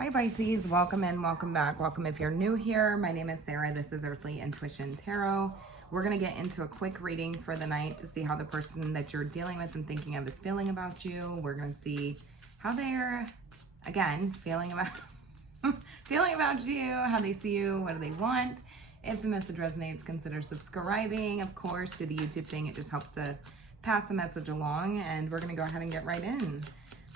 Hi Pisces, welcome in, welcome back, welcome if you're new here. My name is Sarah, this is Earthly Intuition Tarot. We're going to get into a quick reading for the night to see how the person that you're dealing with and thinking of is feeling about you. We're going to see how they're, again, feeling about you, how they see you, what do they want. If the message resonates, consider subscribing. Of course, do the YouTube thing, it just helps to pass the message along, and we're going to go ahead and get right in.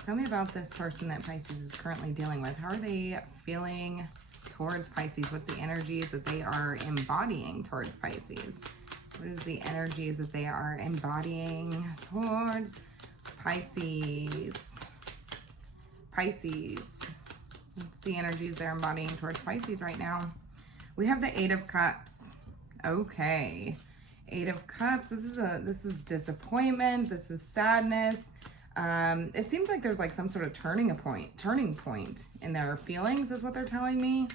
Tell me about this person that Pisces is currently dealing with. How are they feeling towards Pisces? What's the energies that they are embodying towards Pisces? What is the energies that they are embodying towards Pisces? Pisces. What's the energies they're embodying towards Pisces right now? We have the Eight of Cups. Okay. Eight of Cups. This is disappointment. This is sadness. It seems like there's like some sort of turning point in their feelings is what they're telling me.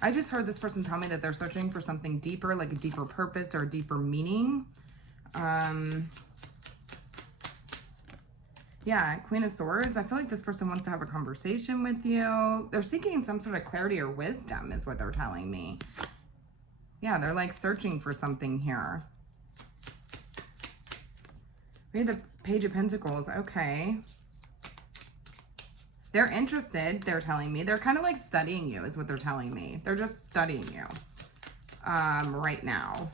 I just heard this person tell me that they're searching for something deeper, like a deeper purpose or a deeper meaning. Yeah, Queen of Swords. I feel like this person wants to have a conversation with you. They're seeking some sort of clarity or wisdom is what they're telling me. Yeah, they're like searching for something here. We have the Page of Pentacles. Okay. They're interested, they're telling me. They're kind of like studying you is what they're telling me. They're just studying you right now.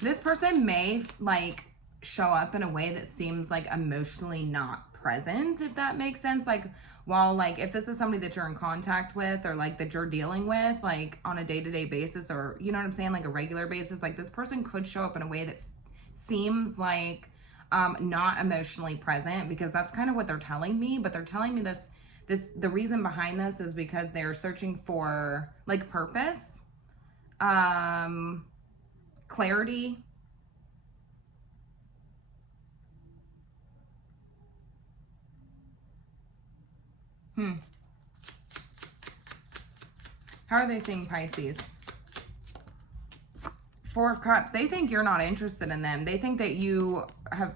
This person may like show up in a way that seems like emotionally not present, if that makes sense. Like, while like if this is somebody that you're in contact with or like that you're dealing with like on a day-to-day basis, or you know what I'm saying, like a regular basis, like this person could show up in a way that seems like not emotionally present, because that's kind of what they're telling me. But they're telling me the reason behind this is because they're searching for like purpose, clarity. How are they seeing Pisces? Four of Cups. They think you're not interested in them. They think that you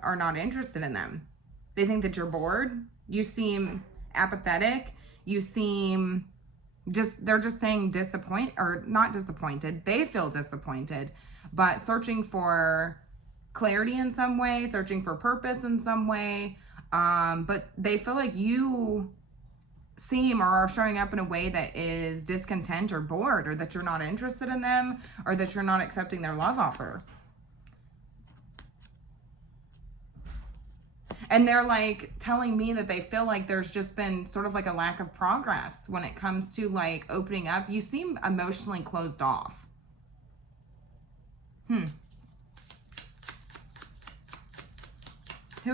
are not interested in them. They think that you're bored. You seem apathetic. You seem they're just saying not disappointed. They feel disappointed, but searching for clarity in some way, searching for purpose in some way. But they feel like you seem or are showing up in a way that is discontent or bored, or that you're not interested in them, or that you're not accepting their love offer. And they're like telling me that they feel like there's just been sort of like a lack of progress when it comes to like opening up. You seem emotionally closed off. Who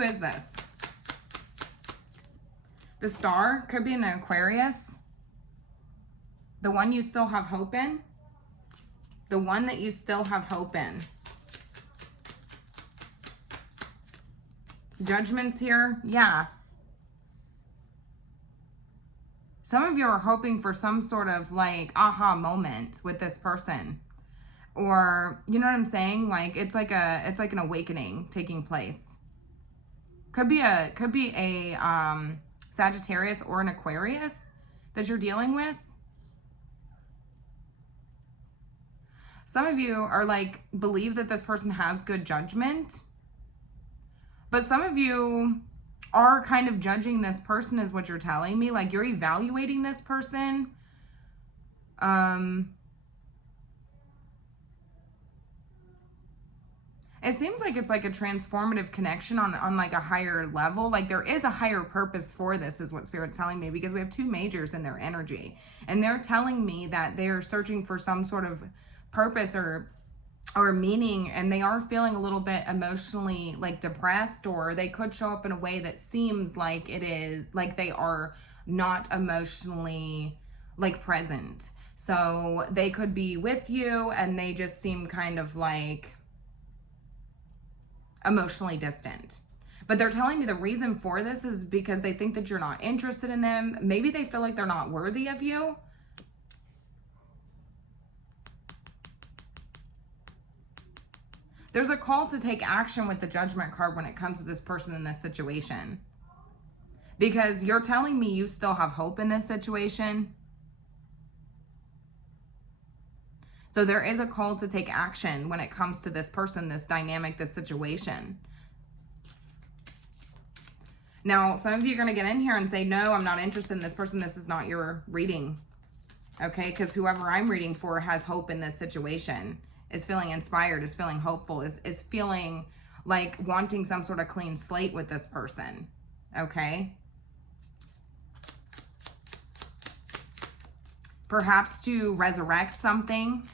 is this? The Star could be an Aquarius. The one you still have hope in. The one that you still have hope in. Judgment's here. Yeah. Some of you are hoping for some sort of like aha moment with this person. Or, you know what I'm saying? Like it's like an awakening taking place. Could be a Sagittarius or an Aquarius that you're dealing with. Some of you are like believe that this person has good judgment, but some of you are kind of judging this person is what you're telling me. Like you're evaluating this person. It seems like it's like a transformative connection on like a higher level. Like there is a higher purpose for this is what Spirit's telling me, because we have two majors in their energy. And they're telling me that they're searching for some sort of purpose or meaning, and they are feeling a little bit emotionally like depressed, or they could show up in a way that seems like it is like they are not emotionally like present. So they could be with you and they just seem kind of like emotionally distant. But they're telling me the reason for this is because they think that you're not interested in them. Maybe they feel like they're not worthy of you. There's a call to take action with the Judgment card when it comes to this person in this situation. Because you're telling me you still have hope in this situation. So there is a call to take action when it comes to this person, this dynamic, this situation. Now, some of you are going to get in here and say, no, I'm not interested in this person. This is not your reading. Okay? Because whoever I'm reading for has hope in this situation. Is feeling inspired, is feeling hopeful, is feeling like wanting some sort of clean slate with this person. Okay? Perhaps to resurrect something.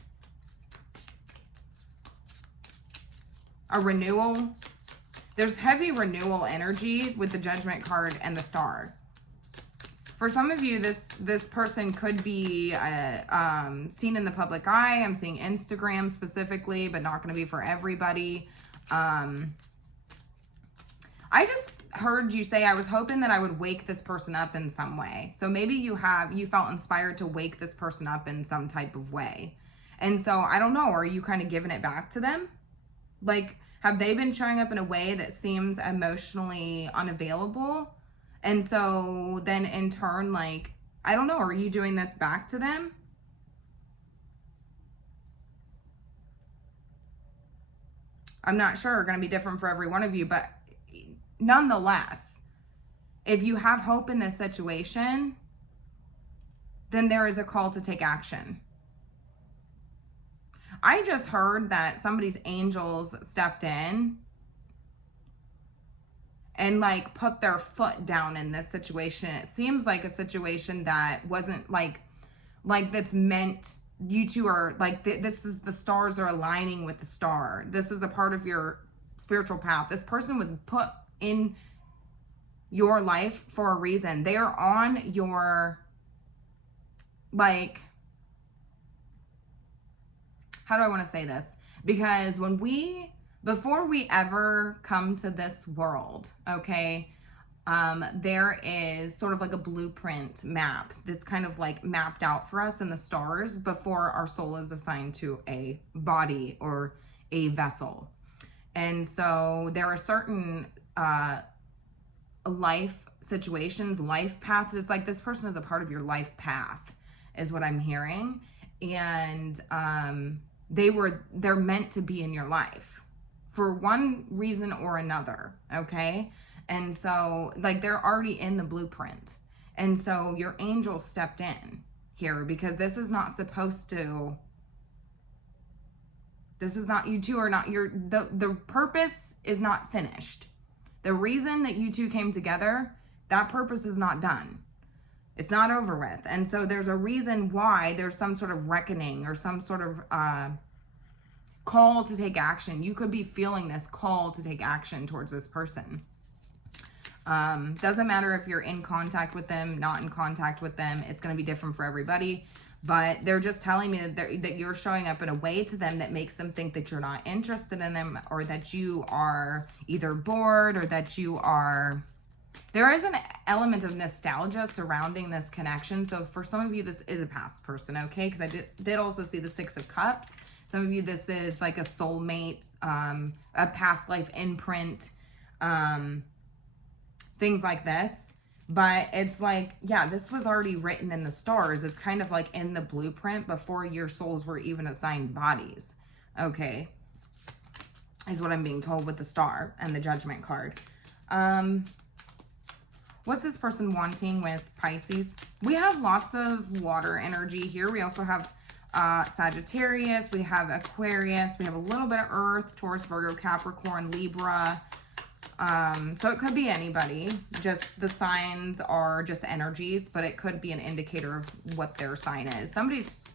A renewal. There's heavy renewal energy with the Judgment card and the Star. For some of you, this person could be seen in the public eye. I'm seeing Instagram specifically, but not going to be for everybody. I just heard you say, I was hoping that I would wake this person up in some way. So maybe you felt inspired to wake this person up in some type of way. And so I don't know, are you kind of giving it back to them? Like, have they been showing up in a way that seems emotionally unavailable? And so then in turn, like, I don't know, are you doing this back to them? I'm not sure, going to be different for every one of you, but nonetheless, if you have hope in this situation, then there is a call to take action. I just heard that somebody's angels stepped in and like put their foot down in this situation. It seems like a situation that wasn't like that's meant, you two are like, this is, the stars are aligning with the star. This is a part of your spiritual path. This person was put in your life for a reason. They are on your, like, how do I want to say this? Because before we ever come to this world, okay, there is sort of like a blueprint map that's kind of like mapped out for us in the stars before our soul is assigned to a body or a vessel. And so there are certain life situations, life paths. It's like this person is a part of your life path is what I'm hearing. And they're meant to be in your life for one reason or another, okay? And so, like, they're already in the blueprint. And so your angel stepped in here because this is not supposed to, this is not, you two are not, the purpose is not finished. The reason that you two came together, that purpose is not done. It's not over with. And so there's a reason why there's some sort of reckoning or some sort of call to take action. You could be feeling this call to take action towards this person. Doesn't matter if you're in contact with them, not in contact with them. It's going to be different for everybody. But they're just telling me that you're showing up in a way to them that makes them think that you're not interested in them, or that you are either bored, or that you are... There is an element of nostalgia surrounding this connection. So for some of you, this is a past person, okay? Because I did also see the 6 of Cups. Some of you, this is like a soulmate, a past life imprint, things like this. But it's like, yeah, this was already written in the stars. It's kind of like in the blueprint before your souls were even assigned bodies, okay? Is what I'm being told with the Star and the Judgment card. What's this person wanting with Pisces? We have lots of water energy here. We also have Sagittarius. We have Aquarius. We have a little bit of Earth, Taurus, Virgo, Capricorn, Libra. So it could be anybody. Just the signs are just energies, but it could be an indicator of what their sign is. Somebody's...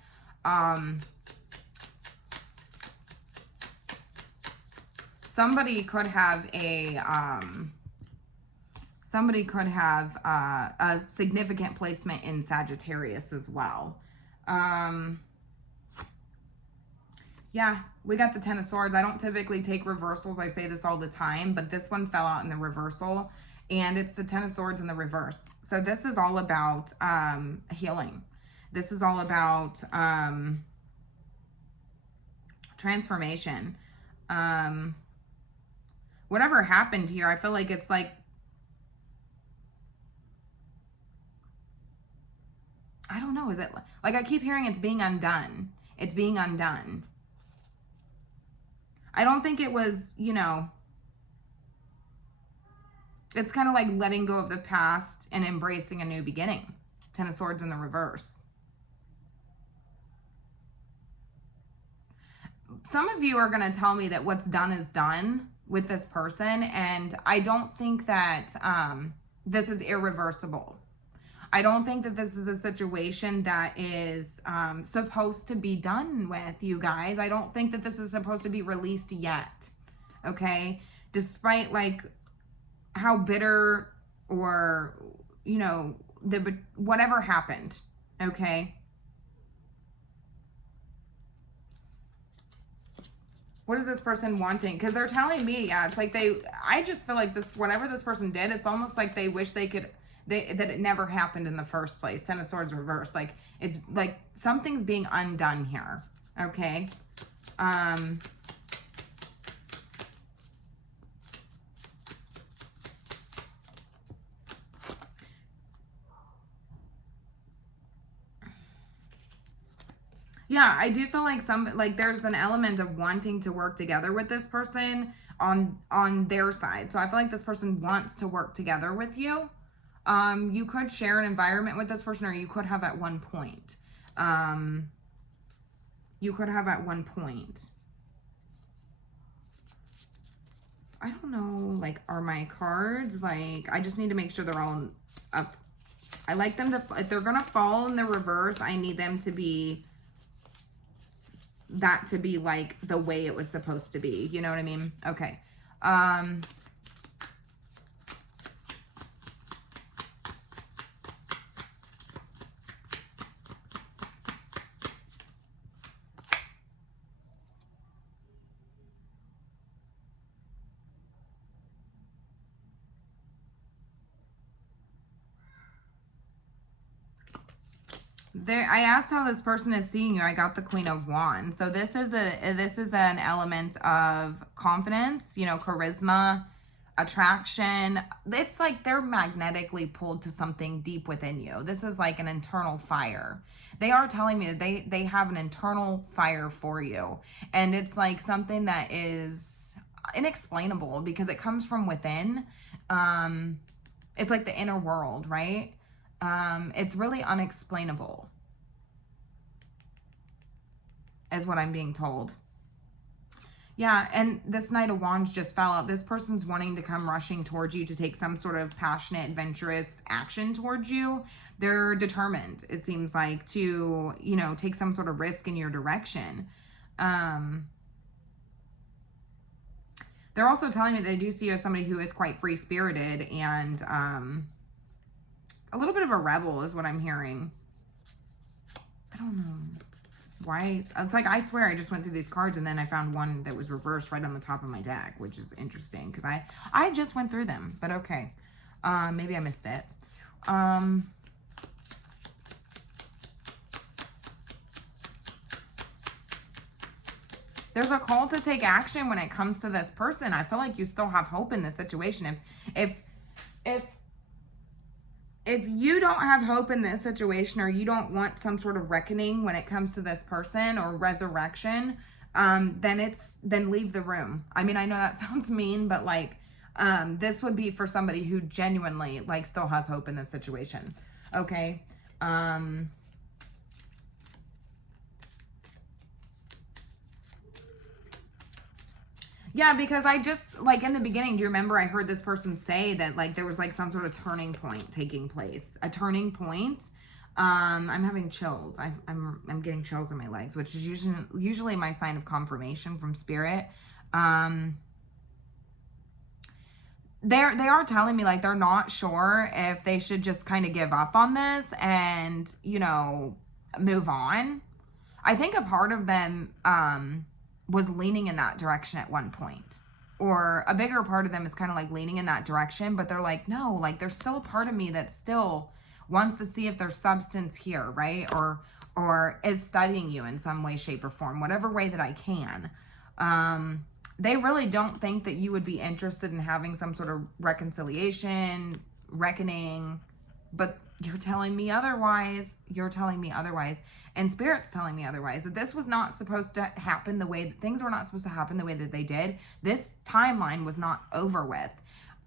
somebody could have a... somebody could have a significant placement in Sagittarius as well. Yeah, we got the 10 of Swords. I don't typically take reversals. I say this all the time, but this one fell out in the reversal, and it's the 10 of Swords in the reverse. So this is all about healing. This is all about transformation. Whatever happened here, I feel like it's like, I don't know, is it like I keep hearing it's being undone. It's being undone. I don't think it was, you know, it's kind of like letting go of the past and embracing a new beginning. Ten of Swords in the reverse. Some of you are going to tell me that what's done is done with this person, and I don't think that this is irreversible. I don't think that this is a situation that is supposed to be done with, you guys. I don't think that this is supposed to be released yet, okay? Despite, like, how bitter or, you know, whatever happened, okay? What is this person wanting? Because they're telling me, yeah, it's like I just feel like this, whatever this person did, it's almost like they wish they could, that it never happened in the first place. Ten of Swords reversed. Like, it's like something's being undone here, okay? Yeah, I do feel like there's an element of wanting to work together with this person on their side. So I feel like this person wants to work together with you. You could share an environment with this person, or you could have at one point. You could have at one point. I don't know, like, are my cards, like, I just need to make sure they're all up. I like them to, if they're going to fall in the reverse, I need them to be, that to be like the way it was supposed to be. You know what I mean? Okay. There, I asked how this person is seeing you. I got the Queen of Wands. So this is an element of confidence, you know, charisma, attraction. It's like they're magnetically pulled to something deep within you. This is like an internal fire. They are telling me that they have an internal fire for you. And it's like something that is inexplainable because it comes from within. It's like the inner world, right? It's really unexplainable, is what I'm being told. Yeah, and this Knight of Wands just fell out. This person's wanting to come rushing towards you to take some sort of passionate, adventurous action towards you. They're determined, it seems like, to, you know, take some sort of risk in your direction. They're also telling me they do see you as somebody who is quite free-spirited and a little bit of a rebel is what I'm hearing. I don't know why. It's like, I swear I just went through these cards and then I found one that was reversed right on the top of my deck, which is interesting because I just went through them, but okay. Maybe I missed it. There's a call to take action when it comes to this person. I feel like you still have hope in this situation. If you don't have hope in this situation, or you don't want some sort of reckoning when it comes to this person or resurrection, then leave the room. I mean, I know that sounds mean, but like, this would be for somebody who genuinely like still has hope in this situation. Okay. Yeah, because I just, like, in the beginning, do you remember I heard this person say that, like, there was, like, some sort of turning point taking place? A turning point. I'm having chills. I'm getting chills in my legs, which is usually my sign of confirmation from spirit. They are telling me, like, they're not sure if they should just kind of give up on this and, you know, move on. I think a part of them, was leaning in that direction at one point, or a bigger part of them is kind of like leaning in that direction, but they're like, no, like, there's still a part of me that still wants to see if there's substance here, right? Or is studying you in some way, shape, or form, whatever way that I can. they really don't think that you would be interested in having some sort of reconciliation, reckoning, but you're telling me otherwise. You're telling me otherwise. And Spirit's telling me otherwise, that this was not supposed to happen the way that things were not supposed to happen the way that they did. This timeline was not over with.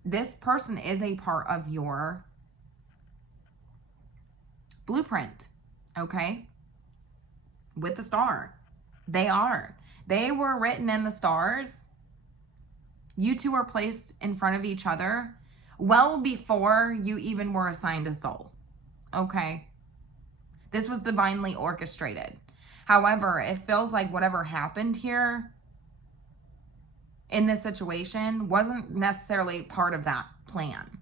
This person is a part of your blueprint, okay? With the star. They are. They were written in the stars. You two were placed in front of each other well before you even were assigned a soul, okay? This was divinely orchestrated. However, it feels like whatever happened here in this situation wasn't necessarily part of that plan,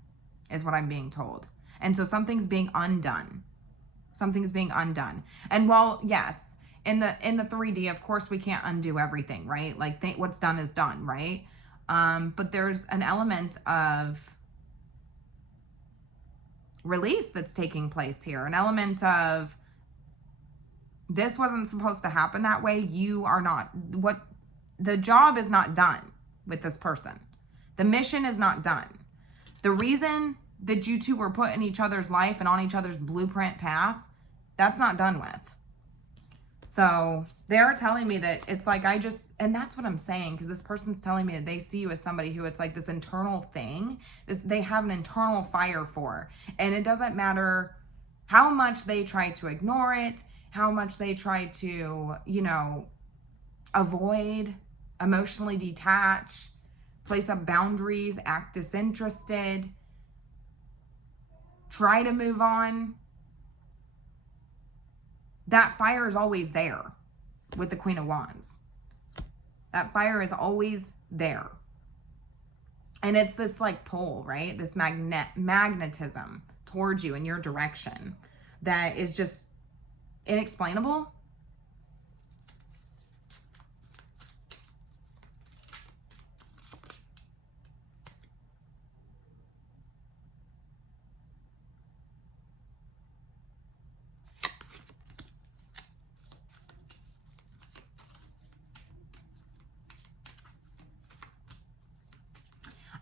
is what I'm being told. And so something's being undone. Something's being undone. And while, yes, in the 3D, of course, we can't undo everything, right? Like, what's done is done, right? But there's an element of release that's taking place here. An element of, this wasn't supposed to happen that way. You are not, the job is not done with this person. The mission is not done. The reason that you two were put in each other's life and on each other's blueprint path, that's not done with. So they're telling me that it's like, and that's what I'm saying, because this person's telling me that they see you as somebody who, it's like this internal thing, they have an internal fire for, and it doesn't matter how much they try to ignore it, how much they try to, avoid, emotionally detach, place up boundaries, act disinterested, try to move on. That fire is always there with the Queen of Wands. That fire is always there. And it's this like pull, right? This magnetism towards you in your direction that is just inexplainable.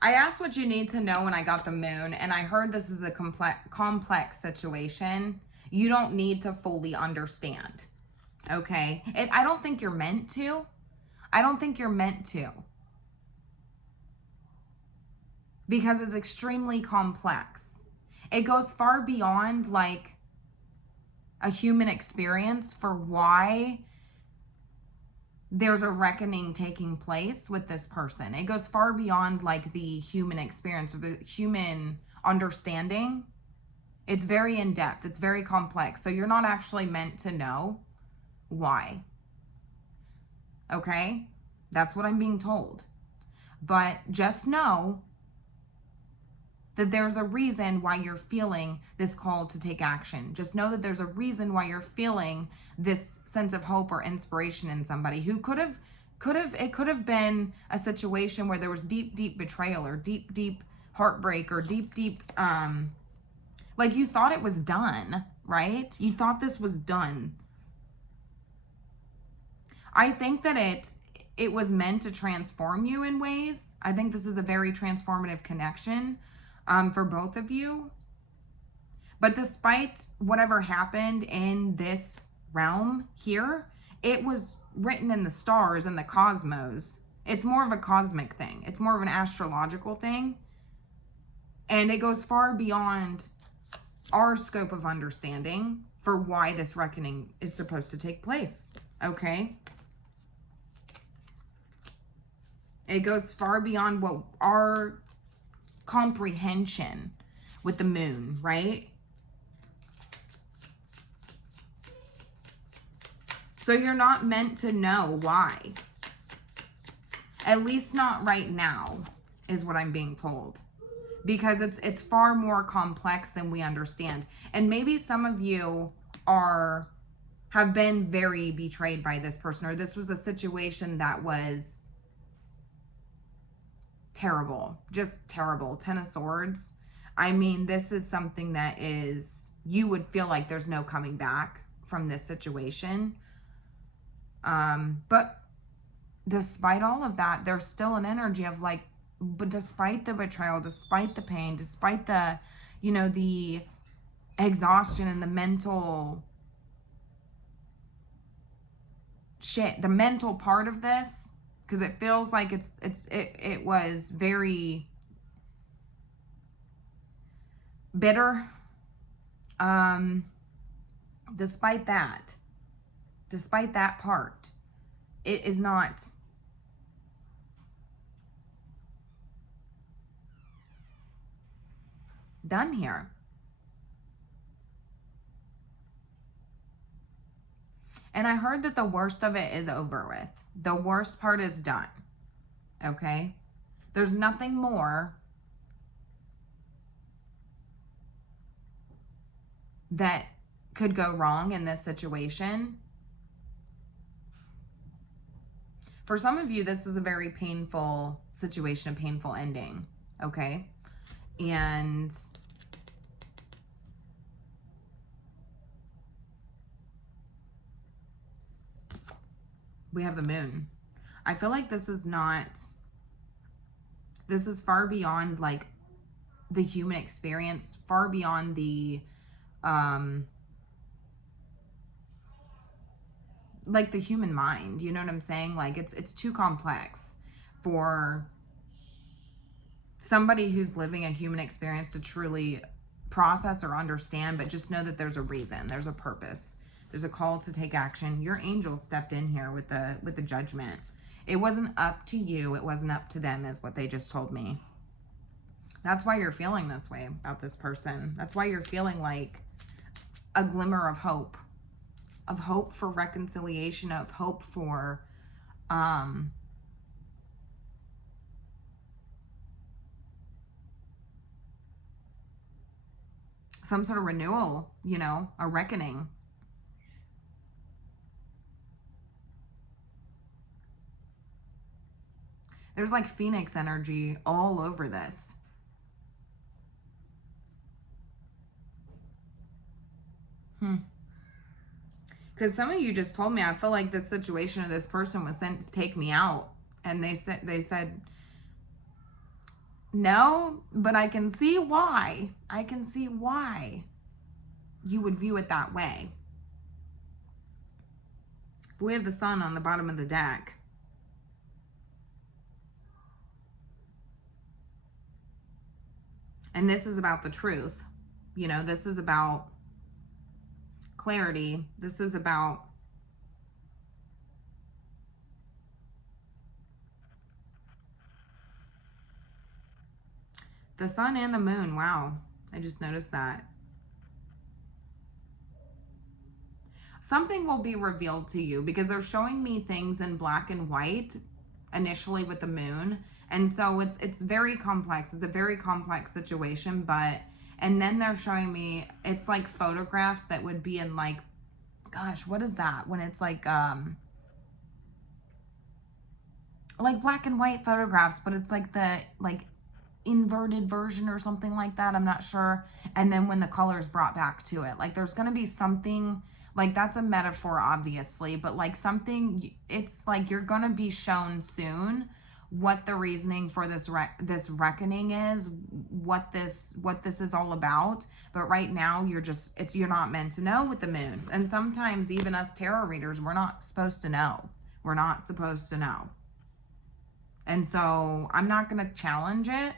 I asked what you need to know when I got the moon, and I heard this is a complex situation. You don't need to fully understand, okay? I don't think you're meant to. I don't think you're meant to. Because it's extremely complex. It goes far beyond like a human experience for why there's a reckoning taking place with this person. It goes far beyond like the human experience or the human understanding. It's very in-depth. It's very complex. So you're not actually meant to know why. Okay? That's what I'm being told. But just know that there's a reason why you're feeling this call to take action. Just know that there's a reason why you're feeling this sense of hope or inspiration in somebody who could have been a situation where there was deep betrayal or deep heartbreak or deep like you thought it was done, right? You thought this was done. I think that it was meant to transform you in ways. I think this is a very transformative connection for both of you. But despite whatever happened in this realm here, it was written in the stars and the cosmos. It's more of a cosmic thing. It's more of an astrological thing. And it goes far beyond our scope of understanding for why this reckoning is supposed to take place. Okay? It goes far beyond what our comprehension with the moon, right? So you're not meant to know why. At least not right now, is what I'm being told. Because it's far more complex than we understand. And maybe some of you have been very betrayed by this person, or this was a situation that was terrible, just terrible. 10 of Swords. I mean, this is something that you would feel like there's no coming back from this situation. But despite all of that, there's still an energy of like, but despite the betrayal, despite the pain, despite the, you know, the exhaustion and the mental shit, the mental part of this, because it feels like it was very bitter. Despite that part, it is not done here. And I heard that the worst of it is over with. The worst part is done. Okay? There's nothing more that could go wrong in this situation. For some of you, this was a very painful situation, a painful ending. Okay? And we have the moon. I feel like this is far beyond like the human experience, far beyond the like the human mind, you know what I'm saying? Like it's too complex for somebody who's living a human experience to truly process or understand, but just know that there's a reason, there's a purpose, there's a call to take action. Your angel stepped in here with the judgment. It wasn't up to you, it wasn't up to them, is what they just told me. That's why you're feeling this way about this person. That's why you're feeling like a glimmer of hope for reconciliation, of hope for some sort of renewal, you know, a reckoning. There's like Phoenix energy all over this. Because some of you just told me, I feel like this situation or this person was sent to take me out. And they said, no, but I can see why. I can see why you would view it that way. We have the sun on the bottom of the deck. And this is about the truth. You know, this is about clarity. This is about the sun and the moon. Wow. I just noticed that. Something will be revealed to you because they're showing me things in black and white initially with the moon. And so it's very complex. It's a very complex situation, and then they're showing me, it's like photographs that would be in like, gosh, what is that? When it's like black and white photographs, but it's like the inverted version or something like that. I'm not sure. And then when the color is brought back to it, like there's going to be something, like that's a metaphor obviously, but like something, it's like you're going to be shown soon what the reasoning for this reckoning is, what this is all about. But right now you're not meant to know with the moon. And sometimes even us tarot readers, we're not supposed to know. We're not supposed to know. And so I'm not going to challenge it.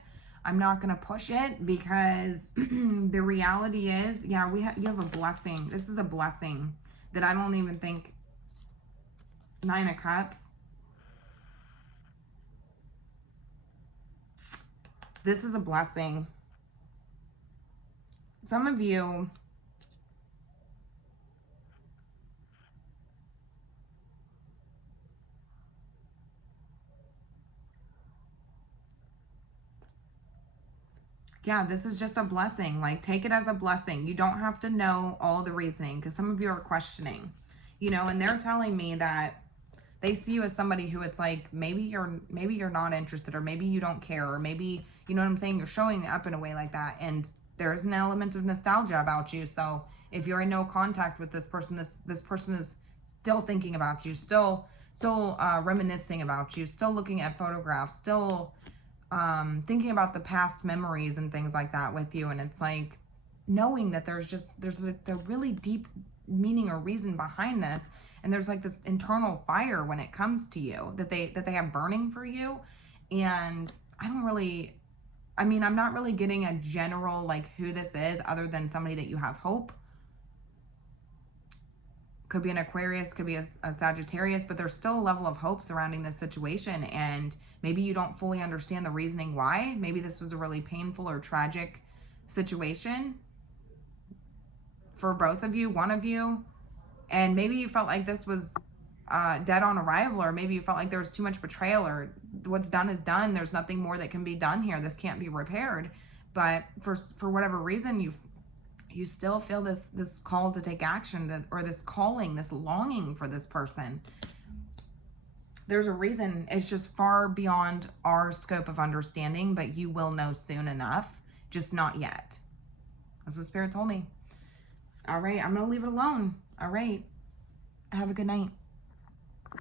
I'm not going to push it because the reality is, yeah, you have a blessing. This is a blessing that I don't even think. 9 of Cups. This is a blessing. Some of you, yeah, this is just a blessing. Like, take it as a blessing. You don't have to know all the reasoning because some of you are questioning, you know, and they're telling me that they see you as somebody who it's like, maybe you're not interested, or maybe you don't care, or maybe, you know what I'm saying? You're showing up in a way like that. And there's an element of nostalgia about you. So if you're in no contact with this person, this person is still thinking about you, still still reminiscing about you, still looking at photographs, still thinking about the past memories and things like that with you. And it's like knowing that there's a really deep meaning or reason behind this, and there's like this internal fire when it comes to you that they have burning for you. And I'm not really getting a general like who this is, other than somebody that you have hope. Could be an Aquarius, could be a Sagittarius, but there's still a level of hope surrounding this situation. And maybe you don't fully understand the reasoning why. Maybe this was a really painful or tragic situation for both of you, one of you. And maybe you felt like this was dead on arrival, or maybe you felt like there was too much betrayal, or what's done is done. There's nothing more that can be done here. This can't be repaired. But for whatever reason, you still feel this call to take action, or this calling, this longing for this person. There's a reason. It's just far beyond our scope of understanding, but you will know soon enough, just not yet. That's what Spirit told me. All right, I'm going to leave it alone. All right. Have a good night.